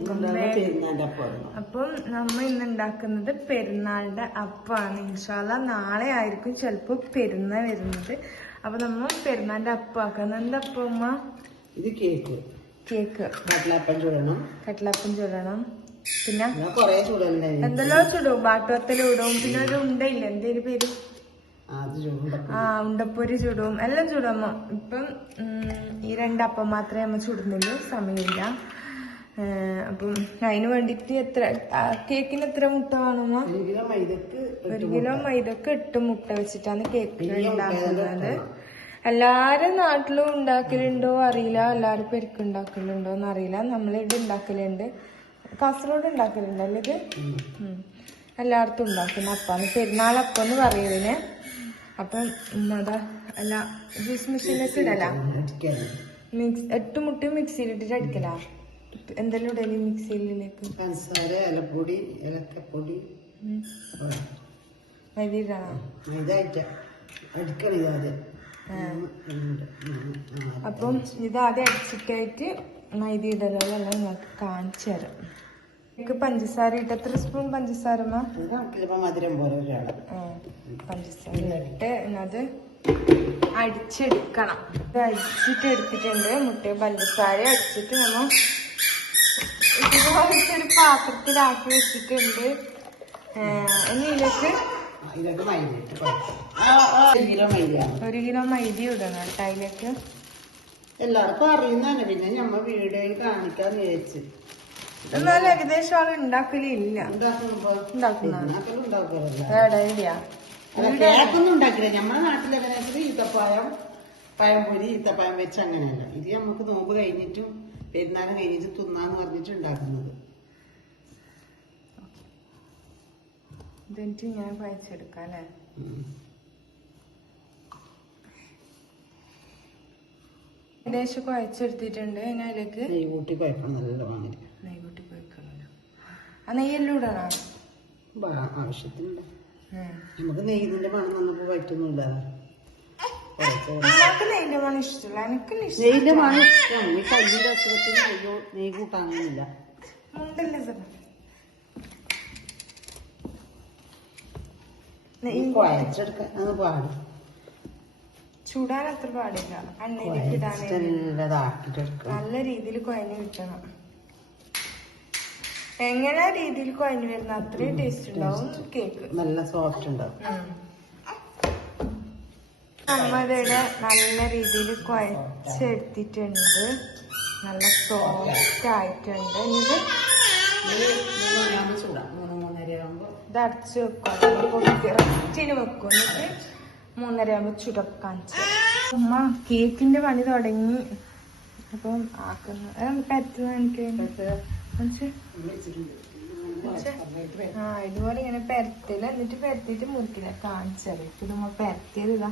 അലൈക്കും. അപ്പം നമ്മ ഇന്ന് ഉണ്ടാക്കുന്നത് പെരുന്നാളിന്റെ അപ്പമാണ്. ഇൻഷാല്ലാ നാളെ ആയിരിക്കും ചിലപ്പോ പെരുന്നാൾ വരുന്നത്. അപ്പൊ നമ്മ പെരുന്നാളിന്റെ അപ്പം ആക്കുന്നത്. എന്താ അപ്പം ഉമ്മ? ഇത് കേക്ക്. കട്ട്ലപ്പം ചുടണം. പിന്നെ എന്തെല്ലാം ചുടും, ബാട്ടുവത്തലും ഇടും. പിന്നെ ഒരു ഉണ്ടയില്ല, എന്തേലും പേര്, ഉണ്ടപ്പൊരി ചുടും, എല്ലാം ചുടും. ഇപ്പം ഈ രണ്ടപ്പം മാത്രമേ നമ്മ ചുടുന്നുള്ളൂ, സമയമില്ല. അപ്പം അതിന് വേണ്ടിട്ട് കേക്കിന് എത്ര മുട്ട വേണമോ? 1 കിലോ മൈദക്ക് 8 മുട്ട വെച്ചിട്ടാണ് കേക്ക് ഉണ്ടാക്കുന്നത്. എല്ലാരും നാട്ടിലും ഉണ്ടാക്കലുണ്ടോ അറിയില്ല, എല്ലാരും പെരുക്ക് ഉണ്ടാക്കലുണ്ടോന്ന് അറിയില്ല. നമ്മളിവിടെ ഉണ്ടാക്കലുണ്ട്, കാസർഗോഡ് ഉണ്ടാക്കലുണ്ടല്ലോ ഇത്. എല്ലായിടത്തും ഉണ്ടാക്കുന്ന അപ്പാണ് പെരുന്നാളപ്പം എന്ന് പറയുന്നതിന്. അപ്പം അതാ അല്ല ജ്യൂസ് മെഷീനിലേക്ക് ഇടല, 8 മുട്ടയും മിക്സിയിലിട്ടിട്ട് അടിക്കല. എന്തെല്ലാം ഇടല് മിക്സിയിലേക്ക്? പഞ്ചസാര, ഏലപ്പൊടി, ഏലക്കപ്പൊടി, മൈദ ഇടണം. അപ്പം ഇതാദ്യം അടിച്ചിട്ടായിട്ട് മൈദ ഇടലെല്ലാം ഞങ്ങൾക്ക് കാണിച്ചു തരാം. എനിക്ക് പഞ്ചസാര ഇട്ട്, എത്ര സ്പൂൺ പഞ്ചസാര? പഞ്ചസാര ഇട്ട് അത് അടിച്ചെടുക്കണം. ഇത് അടിച്ചിട്ട് എടുത്തിട്ടുണ്ട്. മുട്ടയും പഞ്ചസാര അടിച്ചിട്ട് നമ്മൾ ഒരു പാത്രത്തിലാക്കി വെച്ചിട്ടുണ്ട്. ഇനി ഇതിലേക്ക് 1 കിലോ മൈദ ഇടണം കേട്ടോ അതിലേക്ക്. എല്ലാവർക്കും അറിയുന്നതാണ്, പിന്നെ ഞമ്മ വീഡിയോയിൽ കാണിക്കാന്ന് വിചാരിച്ചു. എന്നാലും ഏകദേശം ആൾ ഉണ്ടാക്കലില്ല. കേക്കൊന്നും ഉണ്ടാക്കില്ല. നമ്മുടെ നാട്ടിൽ എങ്ങനെയാ ഈത്തപ്പായം, പഴംപൊരി, ഈത്തപ്പായം വെച്ച് അങ്ങനെയല്ല. ഇത് നമുക്ക് നോമ്പ് കഴിഞ്ഞിട്ടും പെരുന്നാൾ കഴിഞ്ഞിട്ട് തിന്നാന്ന് പറഞ്ഞിട്ട് ഉണ്ടാക്കുന്നത്. ഇതെനിക്ക് ഞാൻ കുഴച്ചെടുക്കാം അല്ലേ? ഏകദേശം കുഴച്ചെടുത്തിട്ടുണ്ട്. ഇനി അതിലേക്ക് നെയ്കൂട്ടി കുഴക്കണം, നല്ല വാങ്ങി നെയ്കൂട്ടി കുഴക്കണല്ലോ. ആ നെയ്യെല്ലാം ഇടണം ആവശ്യത്തിനുണ്ട്. നമുക്ക് നെയ്യിന്റെ മണം വന്നപ്പോ പറ്റുന്നില്ല. നെയ്യിന്റെ മണം ഇഷ്ടമല്ല, എനിക്ക് നെയ്യിന്റെ മണം ഇഷ്ടമാണ്. ഈ കല്ലിന്റെ അസുഖത്തിന് നെയ്യ് കൂട്ടാങ്ങുന്നില്ല. കുഴച്ചെടുക്കാൻ പാടും, ചൂടാൻ അത്ര പാടില്ല. എണ്ണയിലേക്ക് ഇടാൻ നല്ല രീതിയിൽ കുഴഞ്ഞു കിട്ടണം. എങ്ങനെ രീതിയിൽ കുഴഞ്ഞു വരുന്ന അത്രയും ടേസ്റ്റ് ഉണ്ടാവും കേക്ക്, നല്ല സോഫ്റ്റ് ഉണ്ടാവും. നമ്മളിവിടെ നല്ല രീതിയിൽ കുഴച്ചെടുത്തിട്ടുണ്ട്, നല്ല സോഫ്റ്റ് ആയിട്ടുണ്ട്. ഇത് അടച്ച് വെക്കും, റെസ്റ്റിന് വെക്കും. എന്നിട്ട് 3:30 ആകുമ്പോ ചുടക്കാൻ. ഉമ്മ കേക്കിന്റെ പണി തുടങ്ങി. അപ്പം ആക്കുന്നത് പരത്തുന്ന എനിക്ക് ഇതുപോലെ ഇങ്ങനെ പരത്തില്ല, എന്നിട്ട് പരത്തിയിട്ട് മുറിക്കില്ല കാണിച്ചത്. ഇത് നമ്മൾ പരത്തിയത് ഇതാ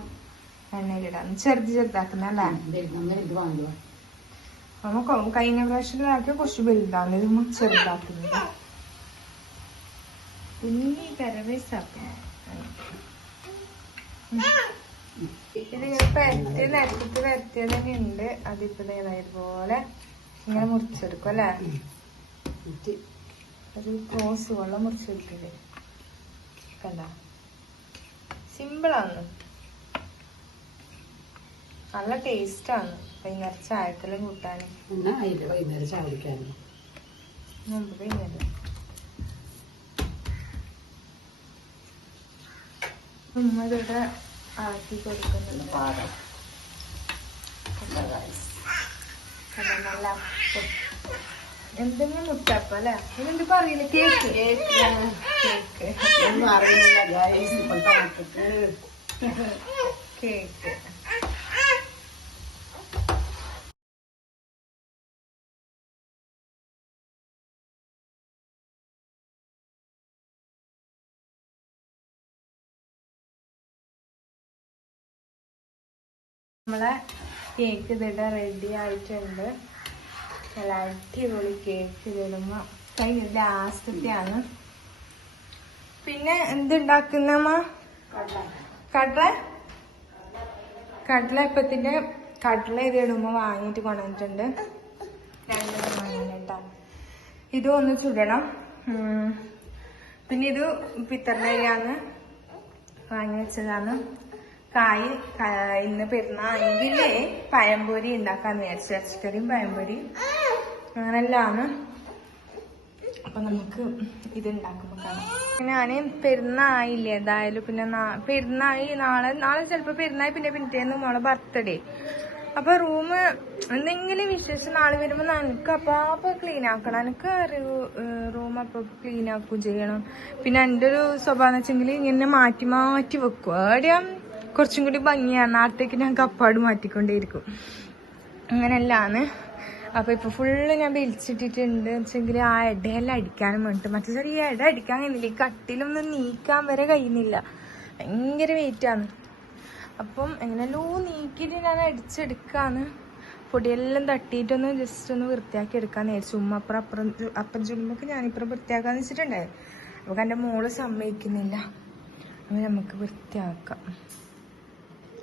എണ്ണയിലിടാം, ചെറുതാക്കുന്നല്ലേ. നമ്മ കഴിഞ്ഞ പ്രാവശ്യത്തിലാക്കിയ കുറച്ച് വലുതാണ്, ഇത് നമ്മൾ ചെറുതാക്കുന്നത്. കുഞ്ഞി കരവേസാക്കണം. ഇതിങ്ങനെ പരത്തി നിരത്തിട്ട് പരത്തിയത് തന്നെ ഉണ്ട്. അതിപ്പോ ഇതുപോലെ ഇങ്ങനെ മുറിച്ചെടുക്കും അല്ലേ? ഒരു ക്രോസ് വെള്ളം മുറിച്ചെടുക്കണ്ടേ? കണ്ട, സിമ്പിളാണ്, നല്ല ടേസ്റ്റാണ്. വൈകുന്നേരം ചായക്കെല്ലാം കൂട്ടാൻ, വൈകുന്നേരം ചായ കുടിക്കാനും മുമ്പ് വൈകുന്നേരം ഉമ്മ ഇവിടെ ആക്കി കൊടുക്കുന്നുണ്ട്. പാകം നല്ല അപ്പം, എന്തെങ്കിലും മുട്ടപ്പം അല്ലേ? ഇതെന്ത് പറയില്ല, കേക്ക് കേക്ക് കേക്ക്. നമ്മളെ കേക്ക് ഇതിടെ റെഡി ആയിട്ടുണ്ട്. നല്ല അടിപൊളി കേക്ക് ഇതിടുമ്പോ കഴിഞ്ഞ ലാസ്റ്റത്തെയാണ്. പിന്നെ എന്തുണ്ടാക്കുന്നമ്മ? കടലപ്പത്തിന്റെ കടല ഇതിടുമ്പോ വാങ്ങിയിട്ട് കൊണ്ടുവന്നിട്ടുണ്ട്. 2 വാങ്ങിട്ടാ. ഇതും ഒന്ന് ചുടണം. പിന്നെ ഇത് പിത്തറിന്റെ അരിയാന്ന് വാങ്ങി വെച്ചതാണ്. കായ് ഇന്ന് പെരുന്നാളെങ്കിലേ പഴംപൊരി ഉണ്ടാക്കാന്ന് വിചാരിച്ചു. ഇറച്ചിക്കറിയും പഴംപൊരിയും അങ്ങനെല്ലാന്ന്. അപ്പൊ നമുക്ക് ഇത് ഉണ്ടാക്കുമ്പോ കാണാം. ഞാന് പെരുന്നായില്ലേ എന്തായാലും. പിന്നെ പെരുന്നായി നാളെ ചിലപ്പോ പെരുന്നായി. പിന്നെ പിറ്റേന്ന് മോളെ ബർത്ത്ഡേ. അപ്പൊ റൂം എന്തെങ്കിലും വിശേഷം നാളെ വരുമ്പോ എനിക്ക് അപ്പൊ ക്ലീൻ ആക്കണം. എനിക്ക് റൂം അപ്പൊ ക്ലീൻ ആക്കുകയും ചെയ്യണം. പിന്നെ എന്റെ ഒരു സ്വഭാവം എന്ന് വെച്ചെങ്കിൽ ഇങ്ങനെ മാറ്റി മാറ്റി വെക്കും. എവിടെയാ കുറച്ചും കൂടി ഭംഗിയാണ്. നാളത്തേക്ക് ഞാൻ കപ്പാട് മാറ്റിക്കൊണ്ടേയിരിക്കും. അങ്ങനെയല്ലാന്ന്. അപ്പൊ ഇപ്പൊ ഫുള്ള് ഞാൻ വലിച്ചിട്ടിട്ടുണ്ട് വെച്ചെങ്കിൽ ആ ഇടയെല്ലാം അടിക്കാനും വേണ്ടിട്ട്. മറ്റേ ചെറിയ ഇട അടിക്കാൻ കഴിയുന്നില്ല. ഈ കട്ടിലൊന്നും നീക്കാൻ വരെ കഴിയുന്നില്ല. ഭയങ്കര വെയിറ്റാണ്. അപ്പം എങ്ങനെയല്ലോ നീക്കിയിട്ട് ഞാൻ അടിച്ചെടുക്കാന്ന്. പൊടിയെല്ലാം തട്ടിയിട്ടൊന്ന് ജസ്റ്റ് ഒന്ന് വൃത്തിയാക്കി എടുക്കാന്ന് വിചാരിച്ചു. അപ്പം ചുമ്മുക്ക് ഞാനിപ്പുറം വൃത്തിയാക്കാന്ന് വെച്ചിട്ടുണ്ടായിരുന്നു. അപ്പൊ എന്റെ മോള് സമ്മതിക്കുന്നില്ല. അപ്പൊ നമുക്ക് വൃത്തിയാക്കാം.